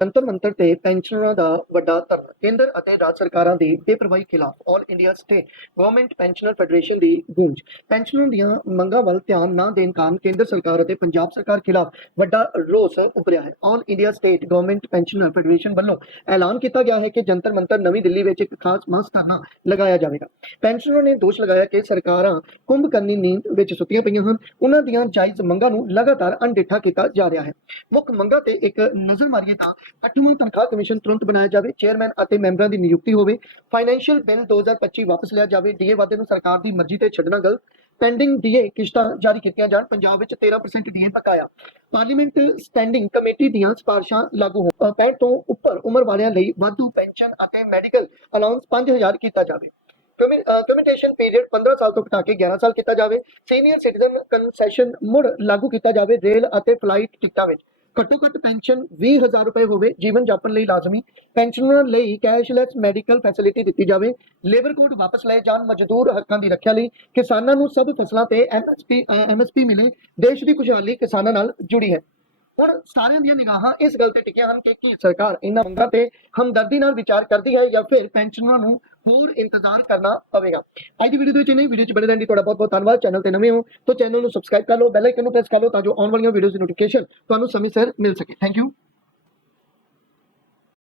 ਜੰਤਰ ਮੰਤਰ ਤੇ ਪੈਨਸ਼ਨਰਾਂ ਦਾ ਵੱਡਾ ਧਰਨਾ। ਕੇਂਦਰ ਅਤੇ ਰਾਜ ਸਰਕਾਰਾਂ ਦੀ ਬੇਪਰਵਾਹੀ ਖਿਲਾਫ all India state government pensioner federation ਦੀ ਗੂੰਜ। ਪੈਨਸ਼ਨਰਾਂ ਦੀਆਂ ਮੰਗਾਂ ਵੱਲ ਧਿਆਨ ਨਾ ਦੇਣ ਕਾਰਨ ਕੇਂਦਰ ਸਰਕਾਰ ਅਤੇ ਪੰਜਾਬ ਸਰਕਾਰ ਖਿਲਾਫ ਵੱਡਾ ਰੋਸ ਉੱਭਰਿਆ ਹੈ। All India state government pensioner federation ਵੱਲੋਂ ਐਲਾਨ ਕੀਤਾ ਗਿਆ ਹੈ ਕਿ ਜੰਤਰ ਮੰਤਰ ਨਵੀਂ ਦਿੱਲੀ ਵਿੱਚ ਇੱਕ ਖਾਸ ਮਾਸ ਧਰਨਾ ਲਗਾਇਆ ਜਾਵੇਗਾ। ਪੈਨਸ਼ਨਰਾਂ ਨੇ ਦੋਸ਼ ਲਗਾਇਆ ਕਿ ਸਰਕਾਰਾਂ ਕੁੰਭ ਕਰਨੀ ਨੀਂਦ ਵਿੱਚ ਸੁੱਤੀਆਂ ਪਈਆਂ ਹਨ। ਉਹਨਾਂ ਦੀਆਂ ਜਾਇਜ਼ ਮੰਗਾਂ ਨੂੰ ਲਗਾਤਾਰ ਅਣਡਿੱਠਾ ਕੀਤਾ ਜਾ ਰਿਹਾ ਹੈ। ਮੁੱਖ ਮੰਗਾਂ ਤੇ ਇੱਕ ਨਜ਼ਰ ਮਾਰੀਏ ਤਾਂ ਅੱਠਵਾਂ ਤਨਖਾਹ ਕਮਿਸ਼ਨ ਤੁਰੰਤ ਬਣਾਇਆ ਜਾਵੇ ਚੇਅਰਮੈਨ ਅਤੇ ਮੈਂਬਰਾਂ ਦੀ ਨਿਯੁਕਤੀ ਹੋਵੇ। ਫਾਈਨੈਂਸ਼ੀਅਲ ਬਿੱਲ 2025 ਵਾਪਸ ਲਿਆ ਜਾਵੇ। ਡੀਏ ਵਾਧੇ ਨੂੰ ਸਰਕਾਰ ਦੀ ਮਰਜ਼ੀ ਤੇ ਛੱਡਣਾ ਗਲਤ। ਪੈਂਡਿੰਗ ਡੀਏ ਕਿਸ਼ਤਾਂ ਜਾਰੀ ਕੀਤੀਆਂ ਜਾਣ। ਪੰਜਾਬ ਵਿੱਚ 13% ਡੀਏ ਬਕਾਇਆ ਪਾਰਲੀਮੈਂਟ ਸਟੈਂਡਿੰਗ ਕਮੇਟੀ ਦੀਆਂ ਸਿਫਾਰਸ਼ਾਂ ਲਾਗੂ ਹੋਣ 65 ਤੋਂ ਉੱਪਰ ਉਮਰ ਵਾਲਿਆਂ ਲਈ ਵਾਧੂ ਪੈਨਸ਼ਨ ਅਤੇ ਮੈਡੀਕਲ ਅਲਾਉਂਸ 5000 ਕੀਤਾ ਜਾਵੇ। ਕਮਿਊਨਿਕੇਸ਼ਨ ਪੀਰੀਅਡ 15 ਸਾਲ ਤੋਂ ਘਟਾ ਕੇ 11 ਸਾਲ ਕੀਤਾ ਜਾਵੇ। ਸੀਨੀਅਰ ਸਿਟੀਜ਼ਨ ਕੰਸੈਸ਼ਨ ਮੁੜ ਲਾਗੂ ਕੀਤਾ ਜਾਵੇ। ਰੇਲ ਅਤੇ ਫਲਾਈਟ ਟਿਕਟਾਂ ਵਿੱਚ। ਘੱਟੋ ਘੱਟ ਪੈਨਸ਼ਨ 20000 ਰੁਪਏ ਹੋਵੇ, ਜੀਵਨ ਜਾਪਨ ਲਈ ਲਾਜ਼ਮੀ। ਪੈਨਸ਼ਨਰਾਂ ਲਈ ਕੈਸ਼ਲੈਸ ਮੈਡੀਕਲ ਫੈਸਿਲਿਟੀ ਦਿੱਤੀ ਜਾਵੇ। ਲੇਬਰ ਕੋਡ ਵਾਪਸ ਲਏ ਜਾਣ, ਮਜ਼ਦੂਰ ਹੱਕਾਂ ਦੀ ਰੱਖਿਆ ਲਈ ਕਿਸਾਨਾਂ ਨੂੰ ਸਭ ਫਸਲਾਂ ਤੇ ਐਮਐਸਪੀ ਐਮਐਸਪੀ ਮਿਲੇ। ਦੇਸ਼ ਦੀ ਖੁਸ਼ਹਾਲੀ ਕਿਸਾਨਾਂ ਨਾਲ ਜੁੜੀ ਹੈ। ਹੁਣ ਸਾਰਿਆਂ ਦੀਆਂ ਨਿਗਾਹਾਂ ਇਸ ਗੱਲ ਤੇ ਟਿਕੀਆਂ ਹਨ ਕਿ ਕੀ ਸਰਕਾਰ ਇਹਨਾਂ ਮੰਗਾਂ ਤੇ ਹਮਦਰਦੀ ਨਾਲ ਵਿਚਾਰ ਕਰਦੀ ਹੈ ਜਾਂ ਫਿਰ ਪੈਨਸ਼ਨਰਾਂ ਨੂੰ ਹੋਰ ਇੰਤਜ਼ਾਰ ਕਰਨਾ ਪਵੇਗਾ। ਅੱਜ ਦੀ ਵੀਡੀਓ ਦੇ ਵਿੱਚ ਨਹੀਂ ਵੀਡੀਓ ਚ ਬਣੇ ਰਹਿਣ ਲਈ ਤੁਹਾਡਾ ਬਹੁਤ ਬਹੁਤ ਧੰਨਵਾਦ। ਚੈਨਲ ਤੇ ਨਵੇਂ ਹੋ ਤਾਂ ਚੈਨਲ ਨੂੰ ਸਬਸਕ੍ਰਾਈਬ ਕਰ ਲਓ ਬੈਲ ਆਈਕਨ ਨੂੰ ਪ੍ਰੈਸ ਕਰ ਲਓ ਤਾਂ ਜੋ ਆਉਣ ਵਾਲੀਆਂ ਵੀਡੀਓਜ਼ ਦੀ ਨੋਟੀਫਿਕੇਸ਼ਨ ਤੁਹਾਨੂੰ ਸਮੇਂ ਸਿਰ ਮਿਲ ਸਕੇ। Thank you